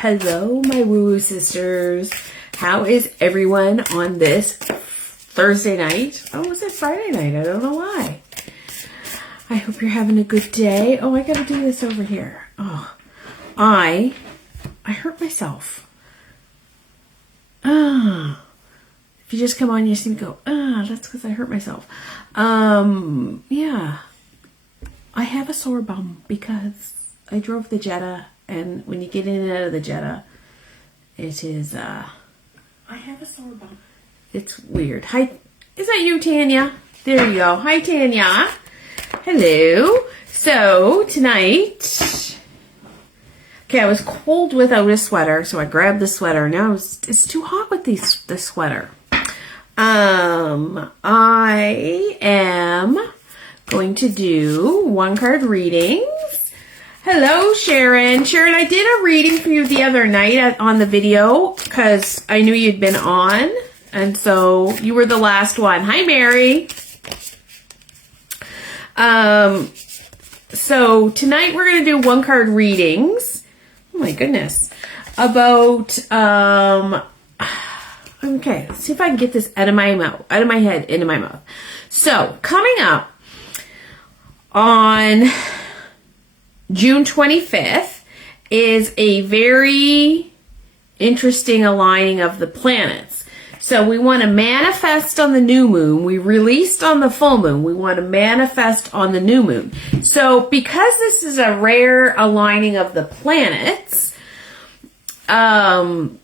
Hello, my woo sisters. How is everyone on this Thursday night? Oh, was it Friday night? I don't know why. I hope you're having a good day. Oh, I gotta do this over here. Oh, I hurt myself. If you just come on, you see me go, that's because I hurt myself. Yeah. I have a sore bum because I drove the Jetta, and when you get in and out of the Jetta, it is, I have a sore bum. It's weird. Hi, is that you, Tanya? There you go. Hi, Tanya. Hello. So, tonight, okay, I was cold without a sweater, so I grabbed the sweater. Now it's too hot with the sweater. I am going to do one card readings. Hello, Sharon. Sharon, I did a reading for you the other night on the video because I knew you'd been on, and so you were the last one. Hi, Mary. So tonight we're going to do one card readings. Oh my goodness. About, okay, let's see if I can get this out of my mouth, out of my head, into my mouth. So coming up on June 25th is a very interesting aligning of the planets. So we want to manifest on the new moon. We released on the full moon. We want to manifest on the new moon. So because this is a rare aligning of the planets, it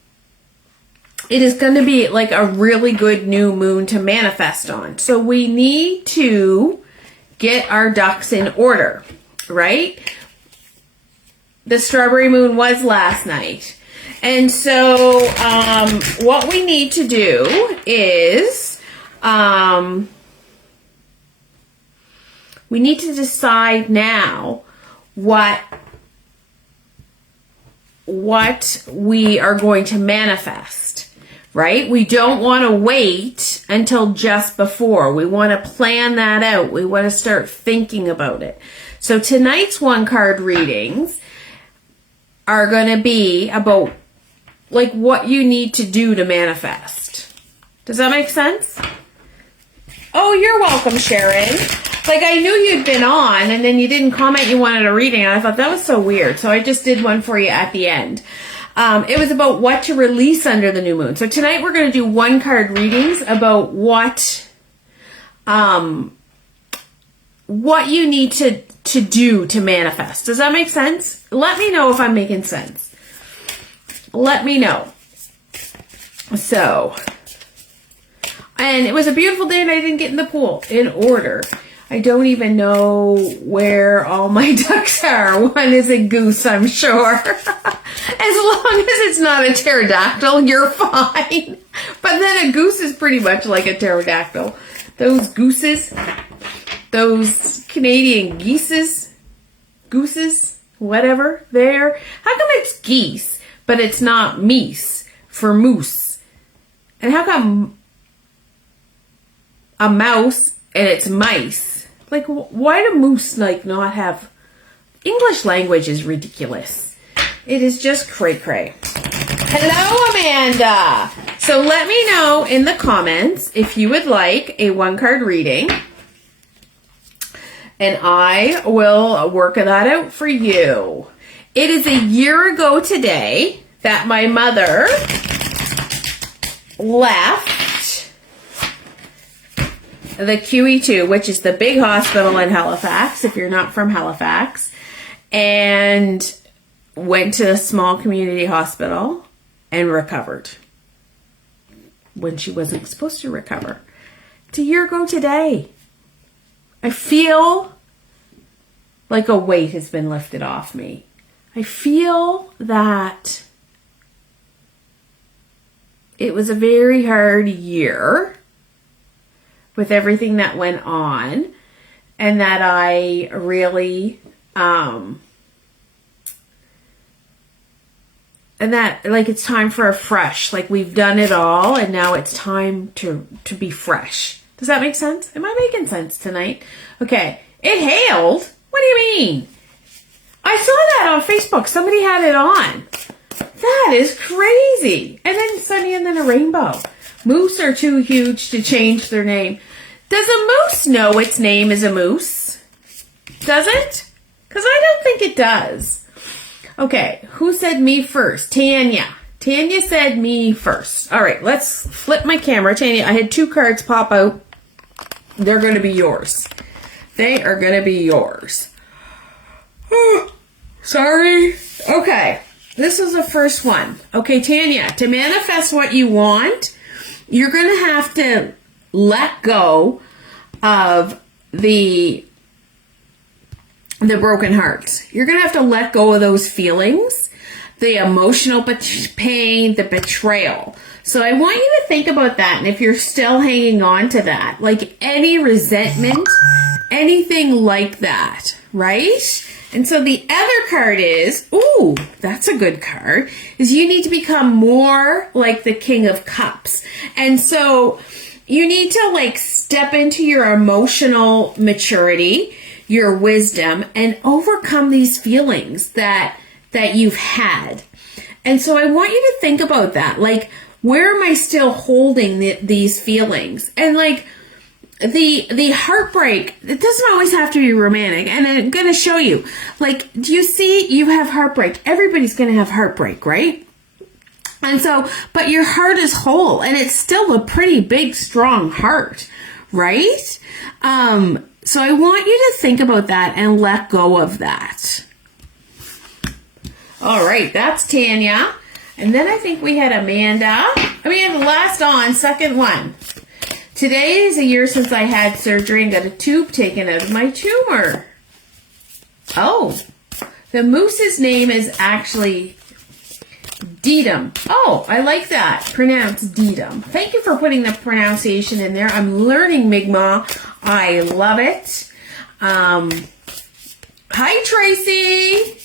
is going to be like a really good new moon to manifest on. So we need to get our ducks in order, right? The strawberry moon was last night. And so what we need to do is we need to decide now what we are going to manifest, right? We don't want to wait until just before. We want to plan that out. We want to start thinking about it. So tonight's one card readings are going to be about like what you need to do to manifest. Does that make sense? Oh, you're welcome, Sharon. Like I knew you'd been on and then you didn't comment you wanted a reading. And I thought that was so weird. So I just did one for you at the end. It was about what to release under the new moon. So tonight we're going to do one card readings about what you need to do to manifest. Does that make sense? Let me know if I'm making sense. Let me know. So, and it was a beautiful day and I didn't get in the pool in order. I don't even know where all my ducks are. One is a goose, I'm sure. As long as it's not a pterodactyl, you're fine. But then a goose is pretty much like a pterodactyl. Those gooses, those Canadian gooses, whatever, there. How come it's geese, but it's not meese for moose? And how come a mouse and it's mice? Like, why do moose like not have... English language is ridiculous. It is just cray-cray. Hello, Amanda. So let me know in the comments if you would like a one-card reading. And I will work that out for you. It is a year ago today that my mother left the QE2, which is the big hospital in Halifax, if you're not from Halifax, and went to a small community hospital and recovered when she wasn't supposed to recover. It's a year ago today. I feel like a weight has been lifted off me. I feel that it was a very hard year with everything that went on, and that I really, and that, like, it's time for a fresh, like, we've done it all, and now it's time to be fresh. Does that make sense? Am I making sense tonight? Okay. It hailed? What do you mean? I saw that on Facebook. Somebody had it on. That is crazy. And then sunny and then a rainbow. Moose are too huge to change their name. Does a moose know its name is a moose? Does it? Because I don't think it does. Okay, who said me first? Tanya. Tanya said me first. All right, let's flip my camera. Tanya, I had 2 cards pop out. They're going to be yours. They are going to be yours. Sorry. Okay, this is the first one. Okay, Tanya, to manifest what you want, you're going to have to let go of the broken hearts. You're going to have to let go of those feelings, the emotional pain, the betrayal. So I want you to think about that. And if you're still hanging on to that, like any resentment, anything like that, right? And so the other card is, ooh, that's a good card, is you need to become more like the King of Cups. And so you need to like step into your emotional maturity, your wisdom, and overcome these feelings that you've had. And so I want you to think about that. Like, where am I still holding these feelings? And like the heartbreak, it doesn't always have to be romantic. And I'm going to show you. Like, do you see you have heartbreak? Everybody's going to have heartbreak, right? And so, but your heart is whole and it's still a pretty big, strong heart, right? So I want you to think about that and let go of that. All right, that's Tanya. And then I think we had Amanda. We had the last on, second one. Today is a year since I had surgery and got a tube taken out of my tumor. Oh, the moose's name is actually Deedum. Oh, I like that. Pronounced Deedum. Thank you for putting the pronunciation in there. I'm learning Mi'kmaq. I love it. Hi, Tracy.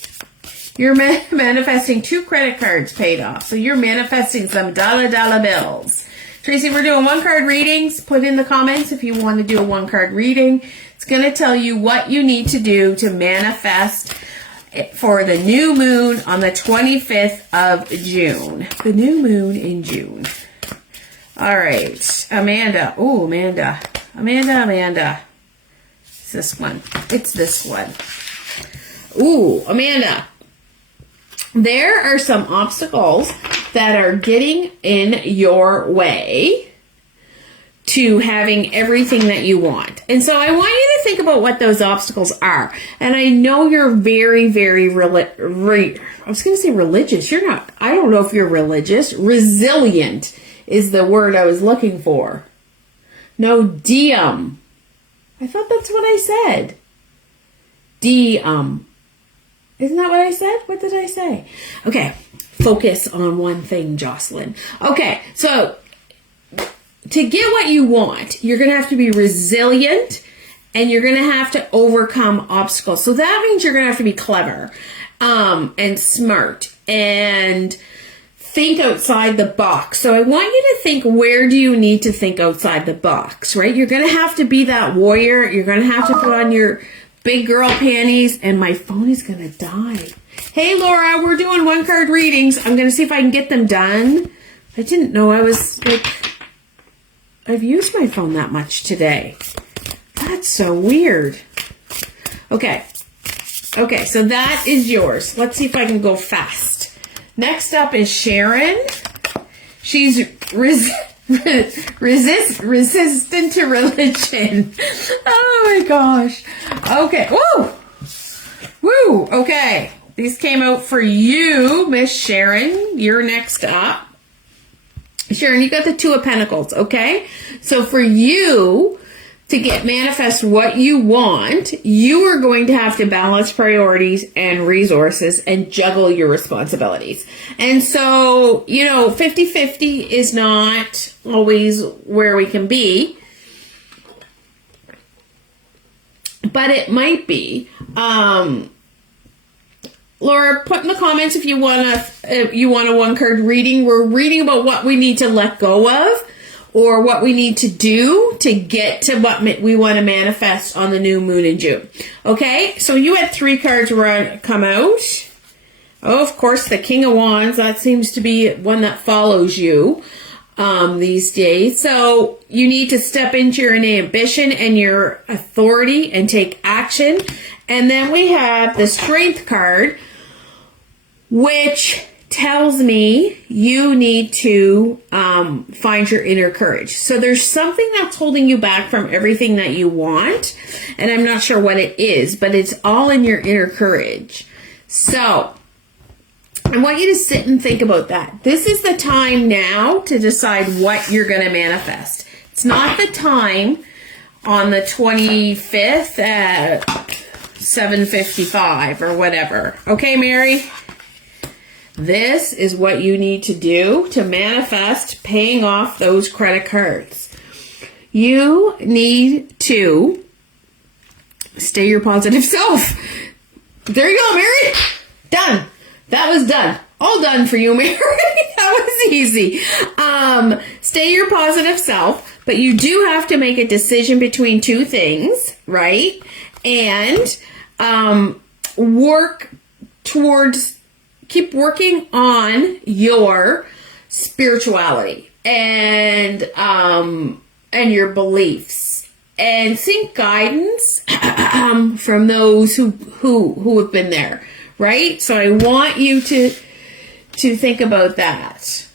You're manifesting 2 credit cards paid off. So you're manifesting some dollar bills. Tracy, we're doing 1-card readings. Put in the comments if you want to do a 1-card reading. It's going to tell you what you need to do to manifest for the new moon on the 25th of June. The new moon in June. All right. Amanda. Oh, Amanda. Amanda. It's this one. It's this one. Ooh, Amanda. There are some obstacles that are getting in your way to having everything that you want. And so I want you to think about what those obstacles are. And I know you're very, very, I was going to say religious. You're not. I don't know if you're religious. Resilient is the word I was looking for. No, Diem. I thought that's what I said. Diem. Isn't that what I said? What did I say? Okay, focus on one thing, Jocelyn. Okay, so to get what you want, you're going to have to be resilient and you're going to have to overcome obstacles. So that means you're going to have to be clever and smart and think outside the box. So I want you to think, where do you need to think outside the box, right? You're going to have to be that warrior. You're going to have to put on your big girl panties, and my phone is going to die. Hey, Laura, we're doing 1-card readings. I'm going to see if I can get them done. I didn't know I was, I've used my phone that much today. That's so weird. Okay, so that is yours. Let's see if I can go fast. Next up is Sharon. She's resistant to religion. Oh my gosh. Okay. Woo. Okay. These came out for you, Miss Sharon. You're next up. Sharon, you got the 2 of Pentacles, okay? So for you to manifest what you want, you are going to have to balance priorities and resources and juggle your responsibilities. And so, 50-50 is not always where we can be, but it might be. Laura, put in the comments if you want a 1-card reading. We're reading about what we need to let go of or what we need to do to get to what we want to manifest on the new moon in June. Okay, so you had 3 cards come out. Oh, of course, the King of Wands. That seems to be one that follows you these days. So you need to step into your ambition and your authority and take action. And then we have the Strength card, which tells me you need to find your inner courage. So there's something that's holding you back from everything that you want. And I'm not sure what it is, but it's all in your inner courage. So I want you to sit and think about that. This is the time now to decide what you're going to manifest. It's not the time on the 25th at 7:55 or whatever. Okay, Mary? This is what you need to do to manifest paying off those credit cards. You need to stay your positive self. There you go, Mary. Done. That was done. All done for you, Mary. That was easy. Stay your positive self, but you do have to make a decision between two things, right? And keep working on your spirituality and your beliefs, and seek guidance from those who have been there. Right? So I want you to think about that.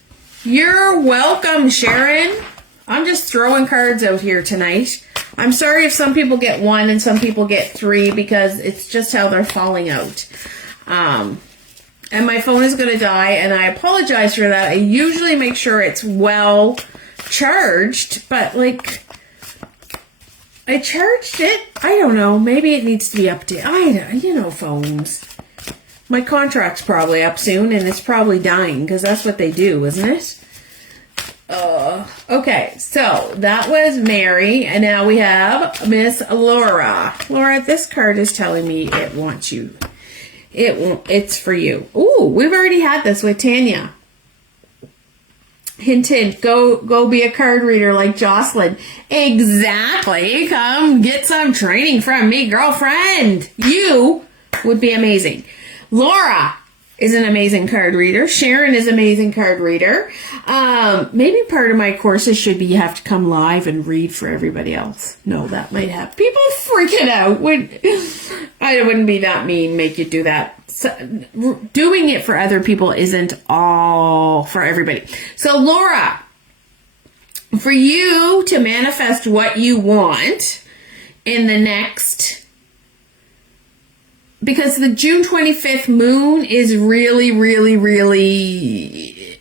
You're welcome, Sharon. I'm just throwing cards out here tonight. I'm sorry if some people get 1 and some people get 3 because it's just how they're falling out. And my phone is going to die, and I apologize for that. I usually make sure it's well charged, but like I charged it. I don't know. Maybe it needs to be updated. Phones. My contract's probably up soon, and it's probably dying, because that's what they do, isn't it? Okay, so that was Mary, and now we have Miss Laura. Laura, this card is telling me it wants you. It's for you. Ooh, we've already had this with Tanya. Hint, hint, go be a card reader like Jocelyn. Exactly. Come get some training from me, girlfriend. You would be amazing. Laura is an amazing card reader. Sharon is an amazing card reader. Maybe part of my courses should be you have to come live and read for everybody else. No, that might have people freaking out. I wouldn't be that mean, make you do that. So, doing it for other people isn't all for everybody. So Laura, for you to manifest what you want in the next... Because the June 25th moon is really, really, really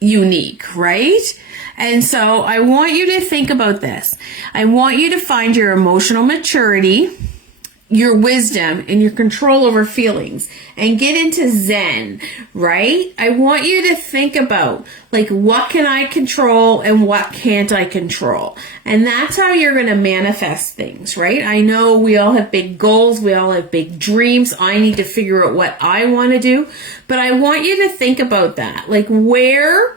unique, right? And so I want you to think about this. I want you to find your emotional maturity, your wisdom, and your control over feelings, and get into Zen, right? I want you to think about, like, what can I control and what can't I control? And that's how you're going to manifest things, right? I know we all have big goals. We all have big dreams. I need to figure out what I want to do. But I want you to think about that. Like, where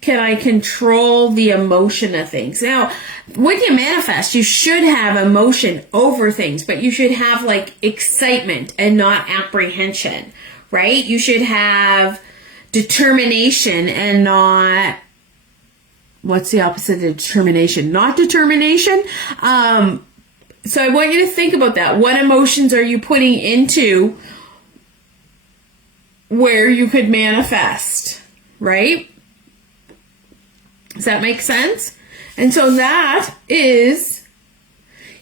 can I control the emotion of things? Now, when you manifest, you should have emotion over things, but you should have like excitement and not apprehension, right? You should have determination and not, what's the opposite of determination? Not determination. So I want you to think about that. What emotions are you putting into where you could manifest, right? Does that make sense? And so that is,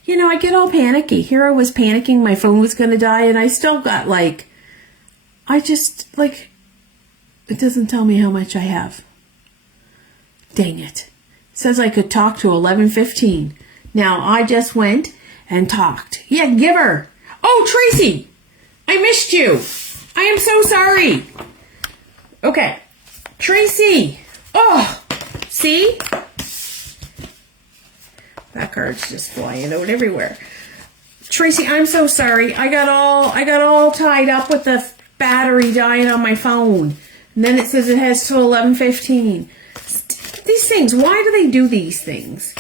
I get all panicky. Here I was panicking. My phone was going to die. And I still got it doesn't tell me how much I have. Dang it. It says I could talk to 11:15. Now I just went and talked. Yeah, give her. Oh, Tracy, I missed you. I am so sorry. Okay. Tracy. Oh, see? That card's just flying out everywhere. Tracy, I'm so sorry. I got all tied up with the battery dying on my phone. And then it says it has till 11:15. These things, why do they do these things?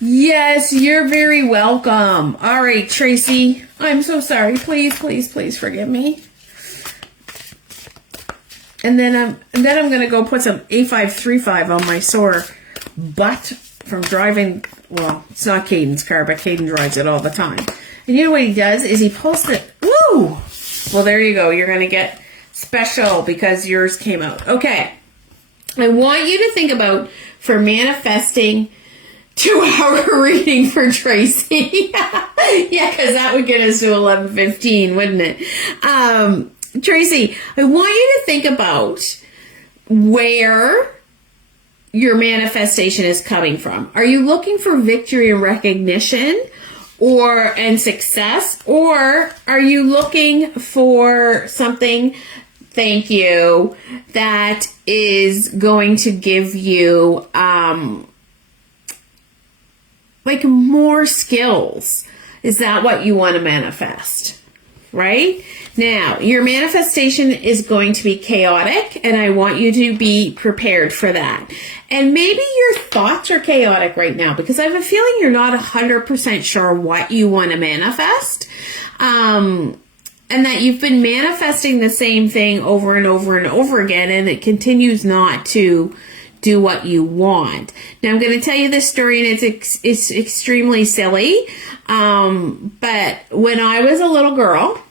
Yes, you're very welcome. All right, Tracy, I'm so sorry. Please, please, please forgive me. And then I'm going to go put some A535 on my sore butt from driving. Well, it's not Caden's car, but Caden drives it all the time. And you know what he does is he pulls it. Woo! Well, there you go. You're going to get special because yours came out. Okay. I want you to think about for manifesting 2-hour reading for Tracy. Yeah, because that would get us to 11:15, wouldn't it? Tracy, I want you to think about where your manifestation is coming from. Are you looking for victory and recognition and success? Or are you looking for something, thank you, that is going to give you like more skills? Is that what you want to manifest? Right? Now, your manifestation is going to be chaotic, and I want you to be prepared for that. And maybe your thoughts are chaotic right now because I have a feeling you're not 100% sure what you want to manifest. And that you've been manifesting the same thing over and over and over again, and it continues not to do what you want. Now, I'm going to tell you this story, and it's extremely silly. But when I was a little girl,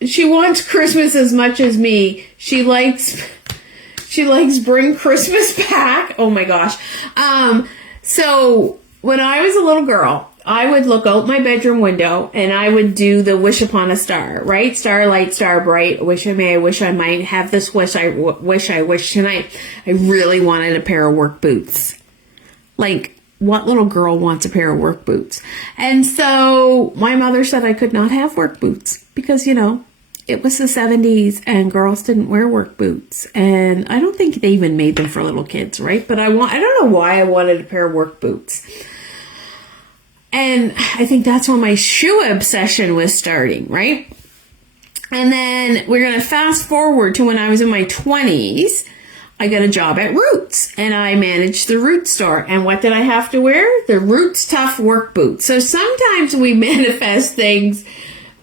she wants Christmas as much as me. She likes Bring Christmas Back. Oh my gosh. So when I was a little girl, I would look out my bedroom window and I would do the wish upon a star, right? Starlight, star bright, wish I may, I wish I might have this wish, I wish tonight. I really wanted a pair of work boots. Like, what little girl wants a pair of work boots? And so my mother said I could not have work boots because, you know, it was the 70s and girls didn't wear work boots. And I don't think they even made them for little kids, right? But I don't know why I wanted a pair of work boots. And I think that's when my shoe obsession was starting, right? And then we're going to fast forward to when I was in my 20s. I got a job at Roots and I managed the Roots store. And what did I have to wear? The Roots Tough work boots. So sometimes we manifest things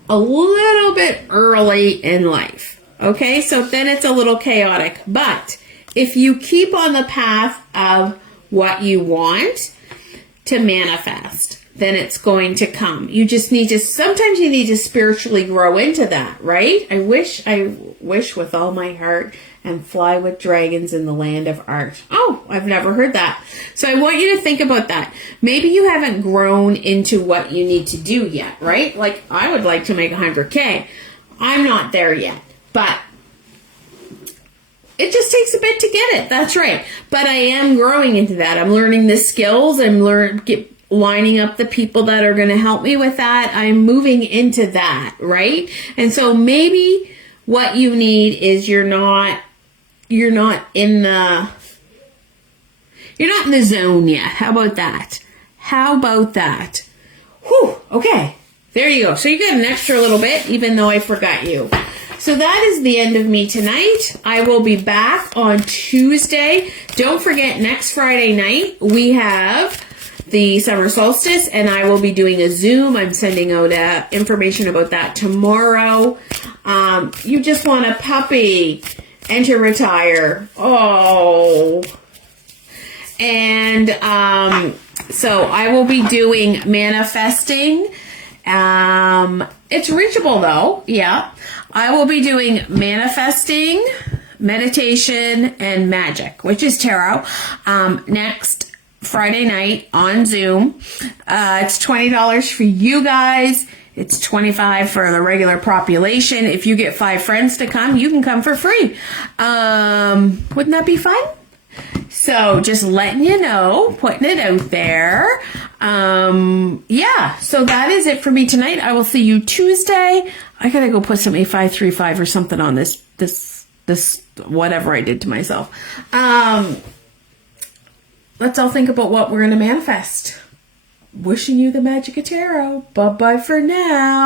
a little bit early in life. Okay, so then it's a little chaotic. But if you keep on the path of what you want to manifest, then it's going to come. You just need to, sometimes you need to spiritually grow into that, right? I wish with all my heart and fly with dragons in the land of art. Oh, I've never heard that. So I want you to think about that. Maybe you haven't grown into what you need to do yet, right? Like, I would like to make 100K. I'm not there yet, but it just takes a bit to get it. That's right. But I am growing into that. I'm learning the skills. I'm lining up the people that are going to help me with that. I'm moving into that, right? And so maybe what you need is you're not in the zone yet. How about that? Whew, okay. There you go. So you got an extra little bit, even though I forgot you. So that is the end of me tonight. I will be back on Tuesday. Don't forget, next Friday night, we have the summer solstice, and I will be doing a Zoom. I'm sending out information about that tomorrow. You just want a puppy and to retire. Oh. And so I will be doing manifesting. It's reachable though. Yeah. I will be doing manifesting, meditation, and magic, which is tarot, next Friday night on Zoom. It's $20 for you guys. It's $25 for the regular population. If you get 5 friends to come, you can come for free. Wouldn't that be fun? So just letting you know, putting it out there. Yeah, so that is it for me tonight. I will see you Tuesday. I gotta go put some A535 or something on this whatever I did to myself. Let's all think about what we're gonna manifest. Wishing you the magic of tarot. Bye-bye for now.